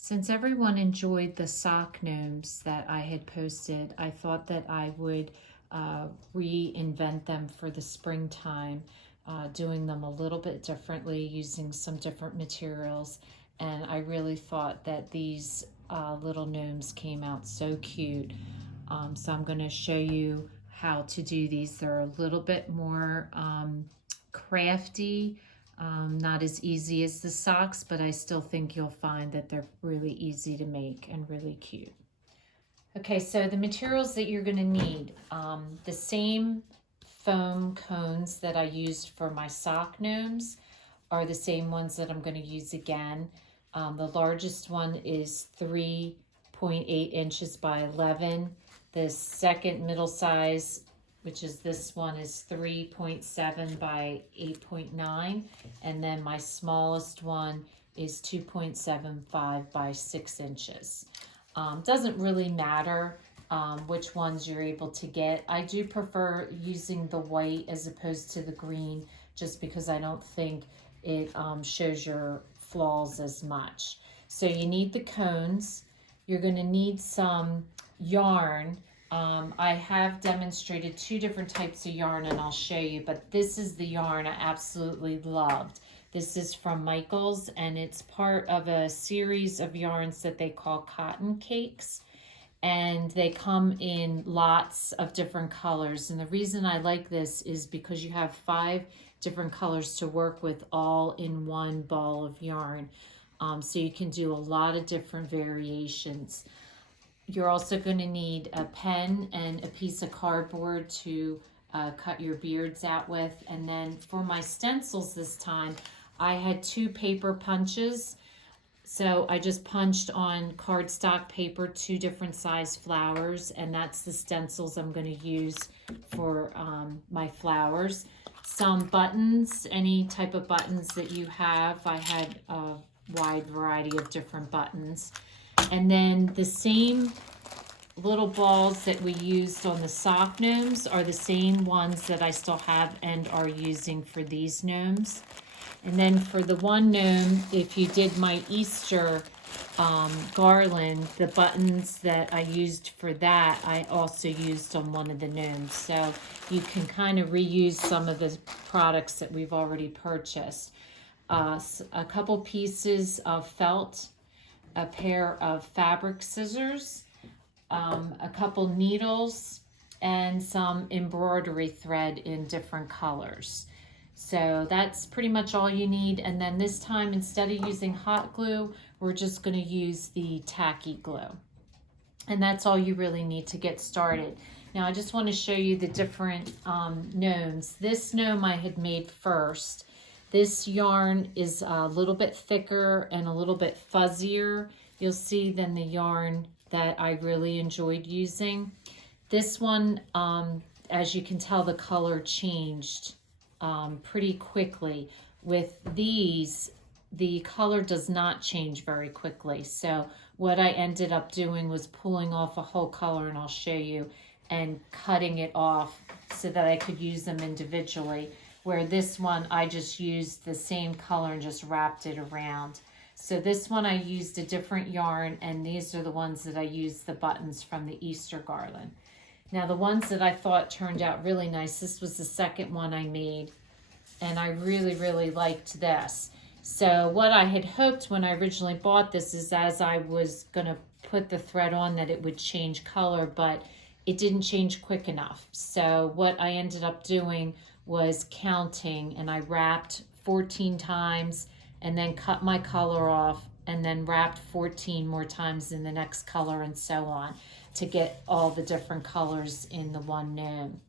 Since everyone enjoyed the sock gnomes that I had posted, I thought that I would reinvent them for the springtime, doing them a little bit differently, using some different materials. And I really thought that these little gnomes came out so cute. So I'm going to show you how to do these. They're a little bit more crafty, not as easy as the socks, but I still think you'll find that they're really easy to make and really cute. Okay, so the materials that you're going to need, the same foam cones that I used for my sock gnomes are the same ones that I'm going to use again. The largest one is 3.8 inches by 11. The second middle size, which is this one, is 3.7 by 8.9. And then my smallest one is 2.75 by 6 inches. Doesn't really matter which ones you're able to get. I do prefer using the white as opposed to the green, just because I don't think it shows your flaws as much. So you need the cones. You're going to need some yarn. I have demonstrated two different types of yarn and I'll show you, but this is the yarn I absolutely loved. This is from Michaels and it's part of a series of yarns that they call cotton cakes, and they come in lots of different colors. And the reason I like this is because you have 5 different colors to work with all in one ball of yarn. So you can do a lot of different variations. You're also going to need a pen and a piece of cardboard to cut your beards out with. And then for my stencils this time, I had 2 paper punches. So I just punched on cardstock paper 2 different size flowers, and that's the stencils I'm going to use for my flowers. Some buttons, any type of buttons that you have. I had a wide variety of different buttons. And then the same little balls that we used on the sock gnomes are the same ones that I still have and are using for these gnomes. And then for the one gnome, if you did my Easter garland, the buttons that I used for that, I also used on one of the gnomes. So you can kind of reuse some of the products that we've already purchased. A couple pieces of felt, a pair of fabric scissors, a couple needles, and some embroidery thread in different colors. So that's pretty much all you need. And then this time, instead of using hot glue, we're just going to use the tacky glue. And that's all you really need to get started. Now I just want to show you the different gnomes. This gnome I had made first. This yarn is a little bit thicker and a little bit fuzzier, you'll see, than the yarn that I really enjoyed using. This one, as you can tell, the color changed pretty quickly. With these, the color does not change very quickly. So what I ended up doing was pulling off a whole color, and I'll show you, and cutting it off so that I could use them individually. Where this one, I just used the same color and just wrapped it around. So this one I used a different yarn, and these are the ones that I used the buttons from the Easter garland. Now the ones that I thought turned out really nice, this was the second one I made, and I really liked this. So what I had hoped when I originally bought this is as I was gonna put the thread on that it would change color, but it didn't change quick enough. So what I ended up doing was counting, and I wrapped 14 times and then cut my color off and then wrapped 14 more times in the next color, and so on, to get all the different colors in the one gnome.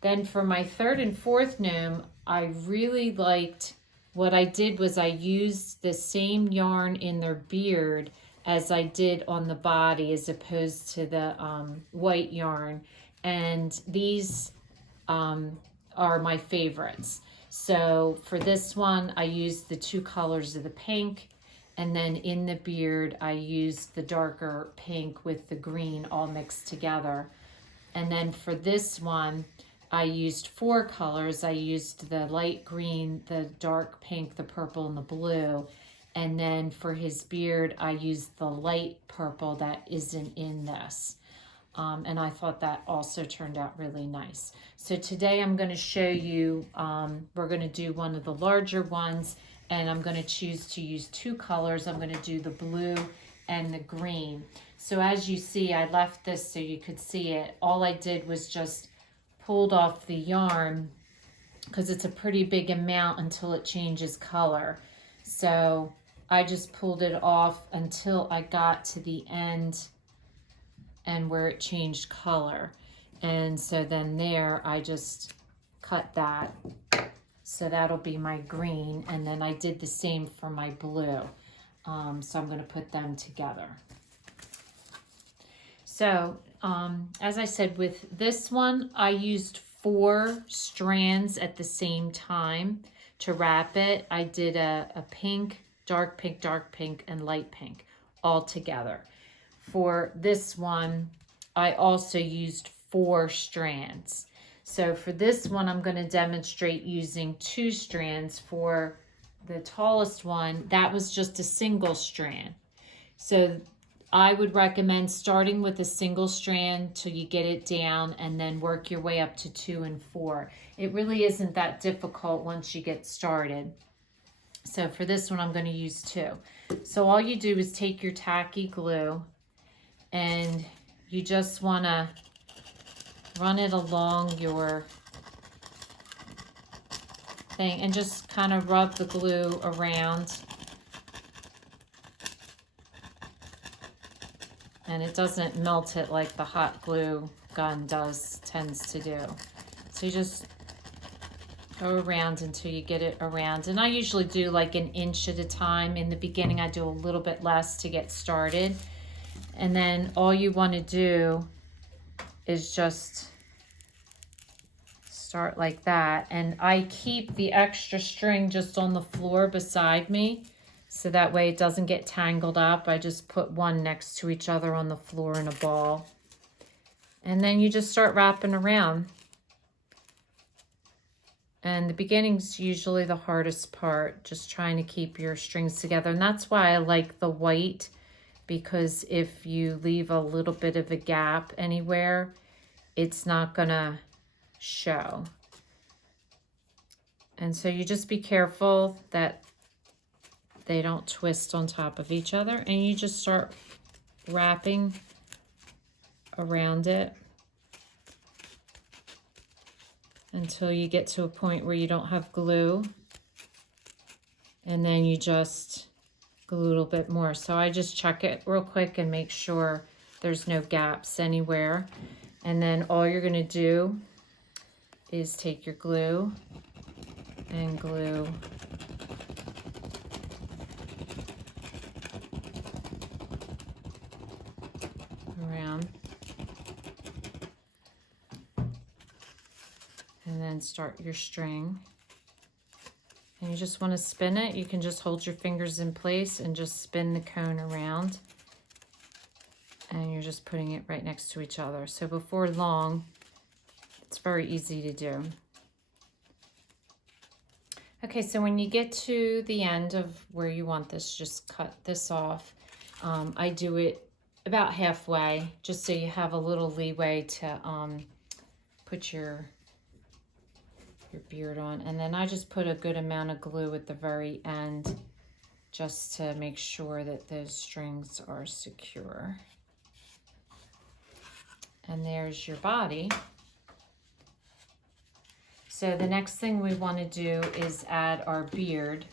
Then for my third and fourth gnome, I really liked, what I did was I used the same yarn in their beard as I did on the body, as opposed to the white yarn. And these are my favorites. So for this one, I used the 2 colors of the pink, and then in the beard, I used the darker pink with the green all mixed together. And then for this one, I used 4 colors. I used the light green, the dark pink, the purple, and the blue. And then for his beard, I used the light purple that isn't in this. And I thought that also turned out really nice. So today I'm going to show you, we're going to do one of the larger ones, and I'm going to choose to use two colors. I'm going to do the blue and the green. So as you see, I left this so you could see it. All I did was just pulled off the yarn because it's a pretty big amount until it changes color. So I just pulled it off until I got to the end and where it changed color. And so then there, I just cut that. So that'll be my green. And then I did the same for my blue. So I'm gonna put them together. So as I said, with this one, I used 4 strands at the same time to wrap it. I did a pink, dark pink, and light pink all together. For this one, I also used 4 strands. So for this one, I'm going to demonstrate using 2 strands. For the tallest one, that was just a single strand. So I would recommend starting with a single strand till you get it down and then work your way up to 2 and 4. It really isn't that difficult once you get started. So for this one, I'm going to use 2. So all you do is take your tacky glue and you just want to run it along your thing and just kind of rub the glue around. And it doesn't melt it like the hot glue gun tends to do. So you just go around until you get it around. And I usually do like an inch at a time. In the beginning, I do a little bit less to get started. And then all you want to do is just start like that. And I keep the extra string just on the floor beside me, so that way it doesn't get tangled up. I just put one next to each other on the floor in a ball. And then you just start wrapping around. And the beginning's usually the hardest part, just trying to keep your strings together. And that's why I like the white, because if you leave a little bit of a gap anywhere, it's not gonna show. And so you just be careful that they don't twist on top of each other, and you just start wrapping around it until you get to a point where you don't have glue, and then you just glue a little bit more. So I just check it real quick and make sure there's no gaps anywhere. And then all you're gonna do is take your glue and glue around, and then start your string. And you just want to spin it. You can just hold your fingers in place and just spin the cone around, and you're just putting it right next to each other. So before long, it's very easy to do. Okay, so when you get to the end of where you want this, just cut this off. I do it about halfway, just so you have a little leeway to put your beard on. And then I just put a good amount of glue at the very end, just to make sure that those strings are secure. And there's your body. So the next thing we want to do is add our beard.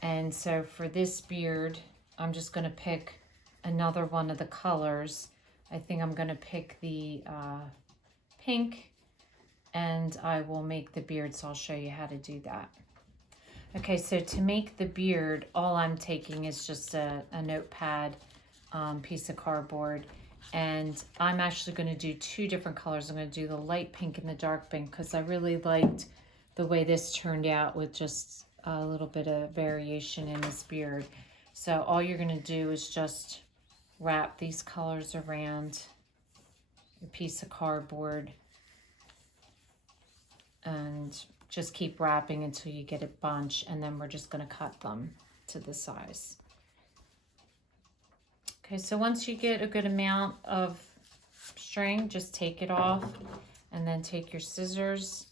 And so for this beard, I'm just going to pick another one of the colors. I think I'm going to pick the pink, and I will make the beard, so I'll show you how to do that. Okay, so to make the beard, all I'm taking is just a notepad, piece of cardboard, and I'm actually going to do 2 different colors. I'm going to do the light pink and the dark pink, because I really liked the way this turned out with just a little bit of variation in his beard. So all you're going to do is just wrap these colors around a piece of cardboard and just keep wrapping until you get a bunch, and then we're just going to cut them to the size. Okay, so once you get a good amount of string, just take it off and then take your scissors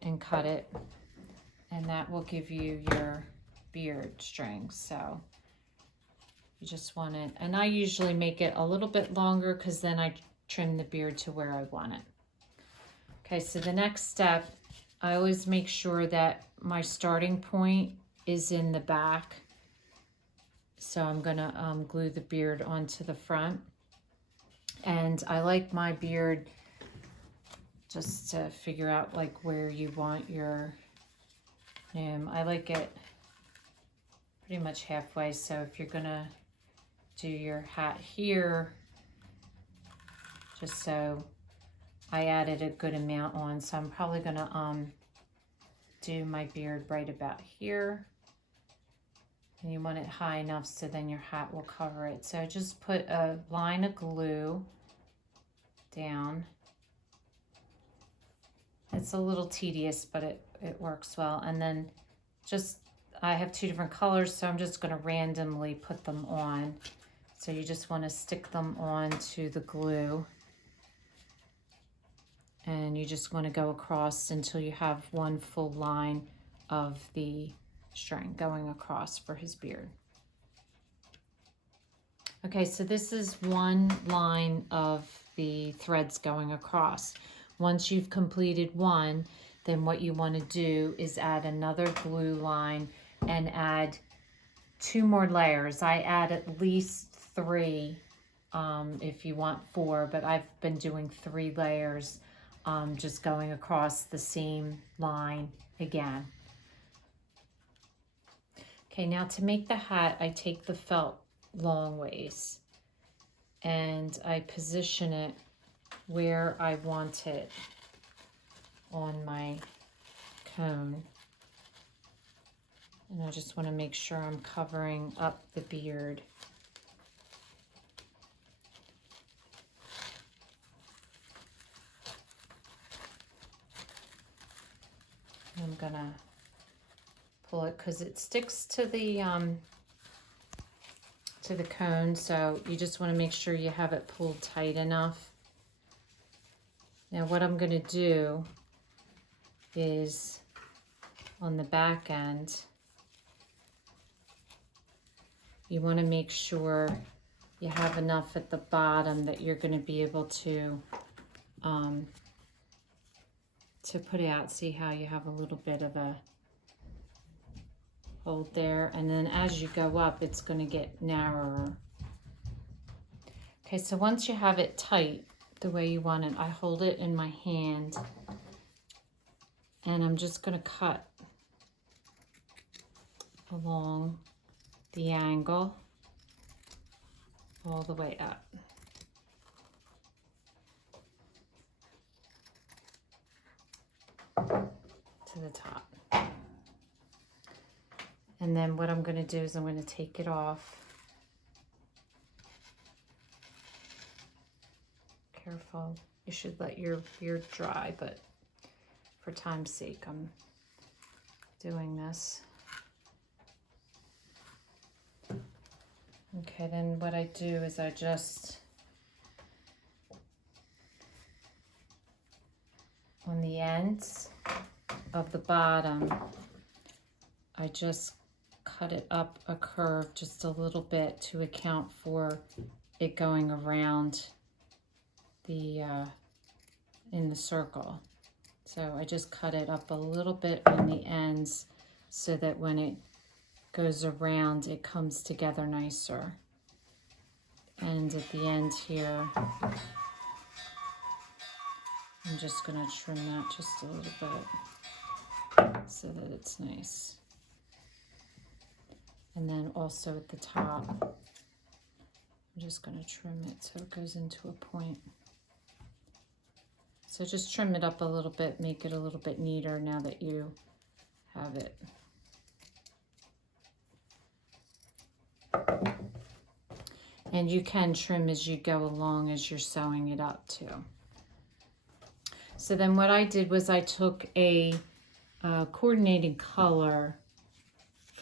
and cut it. And that will give you your beard string. So you just want it, and I usually make it a little bit longer because then I trim the beard to where I want it. Okay, so the next step, I always make sure that my starting point is in the back. So I'm gonna glue the beard onto the front. And I like my beard just to figure out like where you want your gnome. I like it pretty much halfway. So if you're gonna do your hat here, just so I added a good amount on, so I'm probably gonna do my beard right about here. And you want it high enough so then your hat will cover it. So just put a line of glue down. It's a little tedious, but it works well. And then just, I have two different colors, so I'm just gonna randomly put them on. So you just wanna stick them onto the glue. And you just wanna go across until you have one full line of the string going across for his beard. Okay, so this is one line of the threads going across. Once you've completed one, then what you want to do is add another glue line and add 2 more layers. I add at least 3 if you want 4, but I've been doing 3 layers just going across the same line again. Okay, now to make the hat, I take the felt long ways and I position it where I want it on my cone. And I just want to make sure I'm covering up the beard. I'm gonna pull it because it sticks to the cone, so you just want to make sure you have it pulled tight enough. Now what I'm going to do is on the back end, you want to make sure you have enough at the bottom that you're going to be able to put it out. See how you have a little bit of a hold there, and then as you go up it's going to get narrower. Okay, so once you have it tight the way you want it, I hold it in my hand and I'm just going to cut along the angle all the way up. To the top. And then what I'm going to do is I'm going to take it off. Careful, you should let your beard dry, but for time's sake I'm doing this. Okay, then what I do is I just, on the ends of the bottom, I just cut it up a curve just a little bit to account for it going around the in the circle. So I just cut it up a little bit on the ends so that when it goes around it comes together nicer. And at the end here I'm just going to trim that just a little bit so that it's nice. And then also at the top, I'm just going to trim it so it goes into a point. So just trim it up a little bit, make it a little bit neater now that you have it. And you can trim as you go along as you're sewing it up too. So then what I did was I took a coordinating color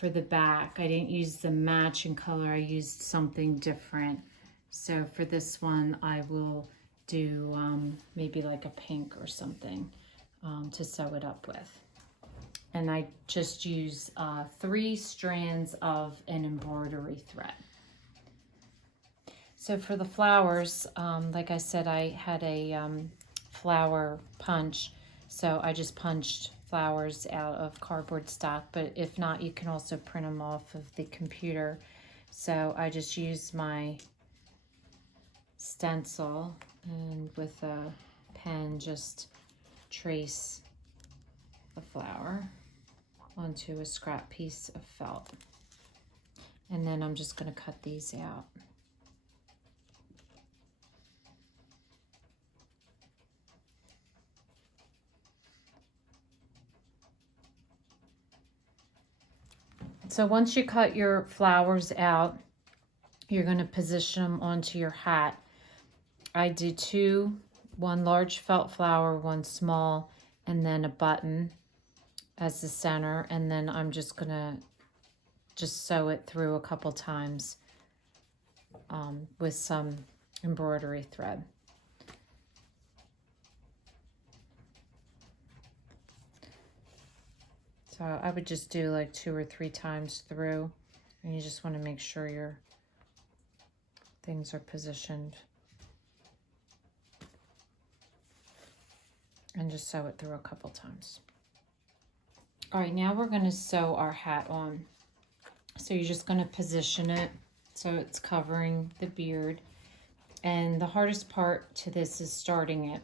for the back. I didn't use the matching color. I used something different. So for this one, I will do maybe like a pink or something to sew it up with. And I just use 3 strands of an embroidery thread. So for the flowers, like I said, I had a flower punch. So I just punched flowers out of cardboard stock, but if not, you can also print them off of the computer. So I just used my stencil and with a pen just trace the flower onto a scrap piece of felt. And then I'm just going to cut these out. So once you cut your flowers out, you're going to position them onto your hat. I did 2, 1 large felt flower, 1 small, and then a button as the center. And then I'm just going to just sew it through a couple times with some embroidery thread. So I would just do like 2 or 3 times through, and you just want to make sure your things are positioned. And just sew it through a couple times. All right, now we're going to sew our hat on. So you're just going to position it so it's covering the beard. And the hardest part to this is starting it.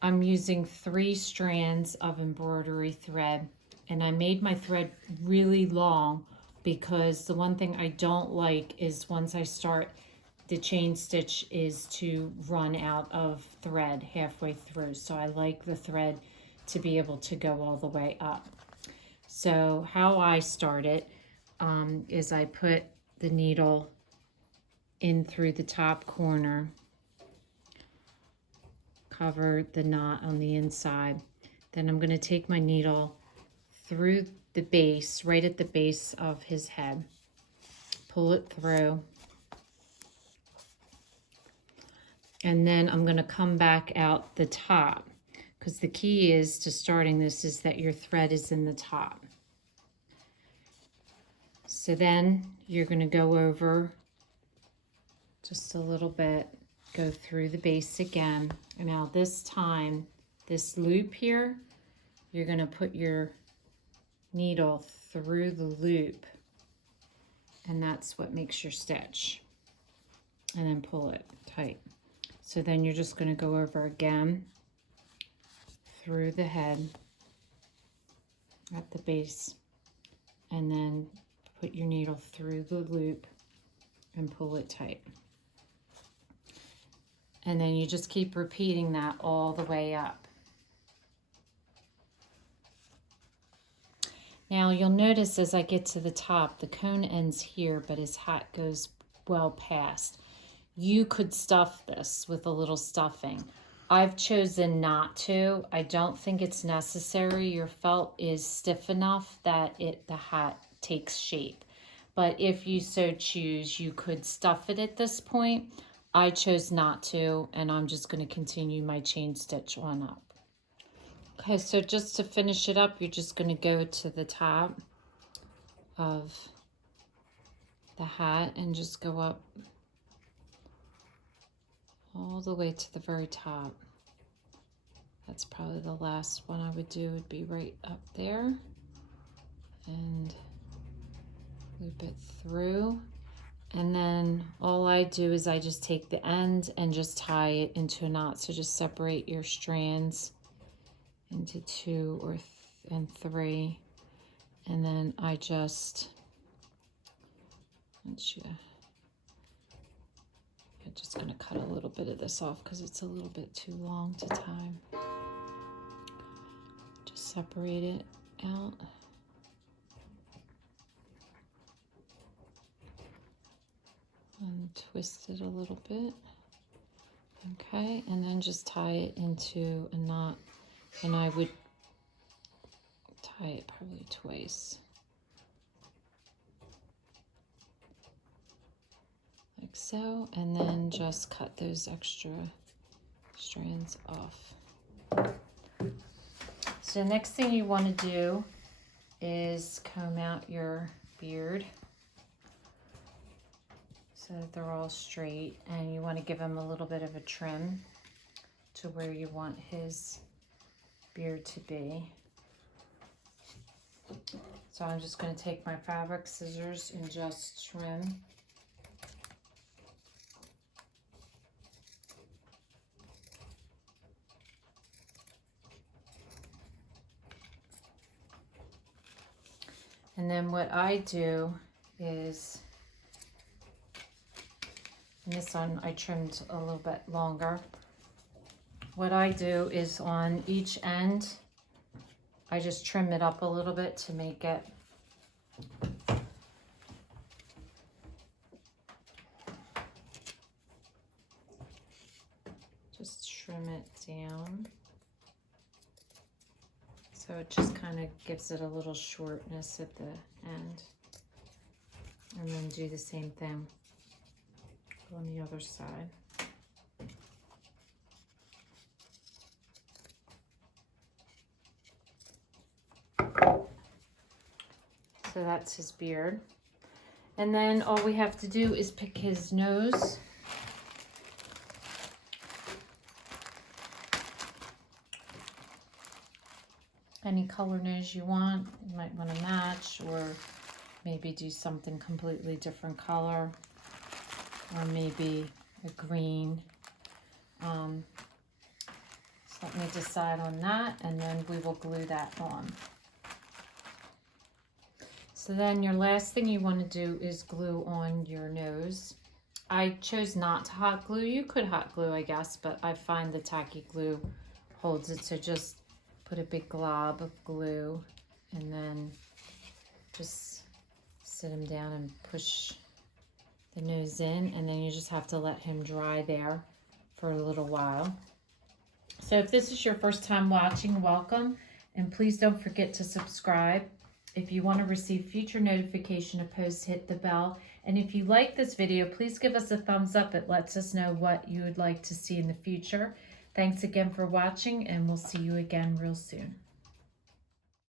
I'm using 3 strands of embroidery thread, and I made my thread really long because the one thing I don't like is once I start the chain stitch is to run out of thread halfway through. So I like the thread to be able to go all the way up. So how I start it is I put the needle in through the top corner, cover the knot on the inside. Then I'm going to take my needle through the base, right at the base of his head, pull it through, and then I'm going to come back out the top, because the key is to starting this is that your thread is in the top. So then you're going to go over just a little bit, go through the base again. And now this time, this loop here, you're going to put your needle through the loop, and that's what makes your stitch. And then pull it tight. So then you're just going to go over again through the head at the base, and then put your needle through the loop and pull it tight. And then you just keep repeating that all the way up. Now you'll notice as I get to the top, the cone ends here, but his hat goes well past. You could stuff this with a little stuffing. I've chosen not to. I don't think it's necessary. Your felt is stiff enough that the hat takes shape. But if you so choose, you could stuff it at this point. I chose not to, and I'm just going to continue my chain stitch on up. Okay, so just to finish it up, you're just going to go to the top of the hat and just go up all the way to the very top. That's probably the last one I would do, would be right up there. And loop it through. And then all I do is I just take the end and just tie it into a knot. So just separate your strands into 2 and 3, and then I just I'm just going to cut a little bit of this off because it's a little bit too long to tie. Just separate it out. And twist it a little bit. Okay, and then just tie it into a knot. And I would tie it probably twice. like so, and then just cut those extra strands off. So next thing you want to do is comb out your beard so that they're all straight, and you want to give him a little bit of a trim to where you want his beard to be. So I'm just going to take my fabric scissors and just trim. And then what I do is, and this one I trimmed a little bit longer. What I do is on each end, I just trim it up a little bit to make it just trim it down. So it just kind of gives it a little shortness at the end. And then do the same thing on the other side. So that's his beard. And then all we have to do is pick his nose. Any color nose you want. You might want to match, or maybe do something completely different color, or maybe a green. So let me decide on that, and then we will glue that on. So then your last thing you want to do is glue on your nose. I chose not to hot glue. You could hot glue, I guess, but I find the tacky glue holds it. So just put a big glob of glue and then just sit him down and push the nose in, and then you just have to let him dry there for a little while. So if this is your first time watching, welcome, and please don't forget to subscribe. If you want to receive future notification of posts, hit the bell. And if you like this video, please give us a thumbs up. It lets us know what you would like to see in the future. Thanks again for watching, and we'll see you again real soon.